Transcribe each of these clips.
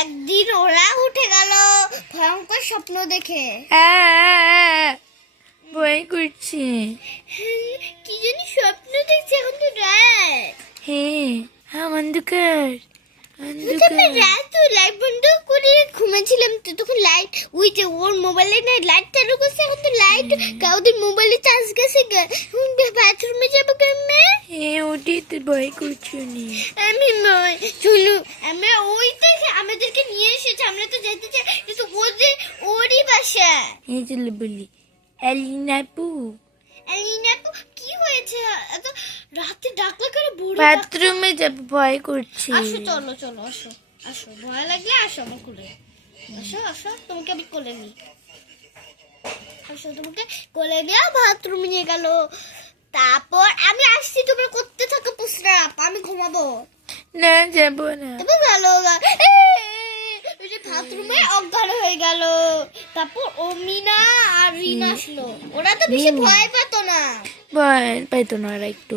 একদিন ওরা উঠে গেল ভয়ঙ্কর স্বপ্ন দেখে। ভয় করছে। কি জানি স্বপ্ন দেখছে, এখন তো রাত। হ্যাঁ অন্ধকার রাত লাইট বন্ধ করে ঘুমাচ্ছিলাম, তো তখন লাইট ওই যে ওর মোবাইলে না লাইট চালু করছে, এখন তো লাইট কাউদের মোবাইলে চার্জ গেছে। বাথরুমে যাবো কেমনে? ওটাই তো ভয় করছে নি। আমি নয়, শুনু আমরা ওই দেখে আমাদেরকে নিয়ে এসেছে, আমরা তো যেতে চাই, কিন্তু ওরই বাসা। এই চলে বলি এলিনাপু এলিনাপু কি হয়েছে? এত রাতে ডাকলে করে বুড়ি বাথরুমে যাব, ভয় করছে। আসো, চলো চলো, আসো আসো, ভয় লাগলে আসো আমার কোলে। আসো আসো, তোমাকে আমি কোলে নিই। আসো, তোমাকে কোলে নিয়ে বাথরুমে নিয়ে গেল। তারপর আমি আসছি, তোমরা করতে থাকো প্রস্রাব, আমি ঘুমাবো। না যাব না। তারপর গেল বাথরুমে অজ্ঞান হয়ে গেল। তারপর অমিনা আর রিনা আসলো, ওরা তো বেশি ভয় পেত না। ভয় পাইতো না ওরা একটু।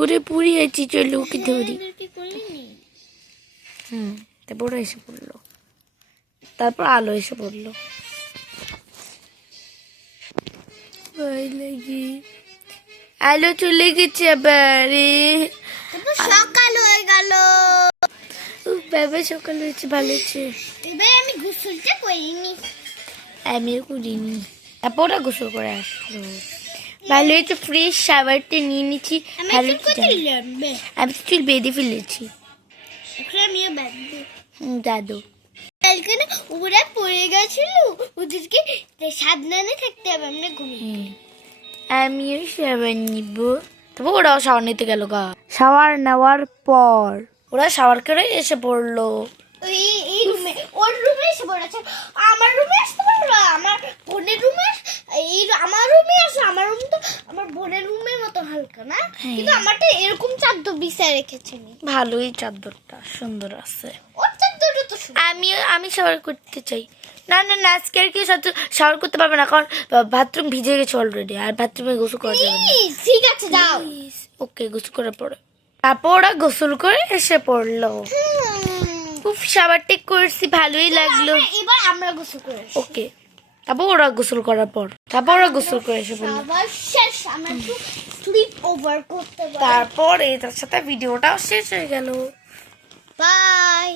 ওরে পুরি আছি, চলো ওকে ধরি। তারপর ওরা এসে পড়লো, তারপর আলো এসে পড়লো। ভয় লাগে। আলো চলে গেছে আবার। তারপর সকাল হয়ে গেল। বাবা সকাল হয়েছে, ভালো হচ্ছে। এবার আমি গোসলটা করিনি। আমিও করিনি। তারপর ওরা গোসল করে আসলো, ভালো হয়েছে। ফ্রেশ শাওয়ারটা নিয়ে নিচ্ছি, ভালো হচ্ছে। আমি তো চুল বেঁধে ফেলেছি। দাদু কালকে না ওরা পড়ে গেছিল, ওদেরকে সাবধানে থাকতে হবে, আমরা ঘুমিয়ে। আমিও শাওয়ার নিব। তারপর ওরাও শাওয়ার নিতে গেল গা। শাওয়ার নেওয়ার পর ওরা শাওয়ার করে এসে পড়লো। এই রুমে, ওর রুমে এসে পড়েছে। আমার রুমে আসতে পারো না, আমার বোনের রুমে। আমার রুমে আসো, আমার রুম তো আমার বোনের রুমের মতো হালকা না, কিন্তু আমারটা এরকম চাদর বিছায় রেখেছে। ভালোই, চাদরটা সুন্দর আছে। ওর চাদরটা তো আমি শাওয়ার করতে চাই। না না না, আজকে আর কেউ শাওয়ার করতে পারবে না, কারণ বাথরুম ভিজে গেছে অলরেডি, আর বাথরুমে গোসল করা যাবে না। ঠিক আছে, যাও। ওকে, গোসল করার পরে তারপর ওরা গোসল করে এসে পড়লো। খুব শাওয়ার টেক করছি, ভালোই লাগলো। এবার আমরা গোসল করে ওকে, তারপর ওরা গোসল করার পর তারপর ওরা গোসল করে এসে পড়লো। আবার শেষ, আমরা একটু স্লিপ ওভার করতে পারি। তারপর এটার সাথে ভিডিওটাও শেষ হয়ে গেল। বাই।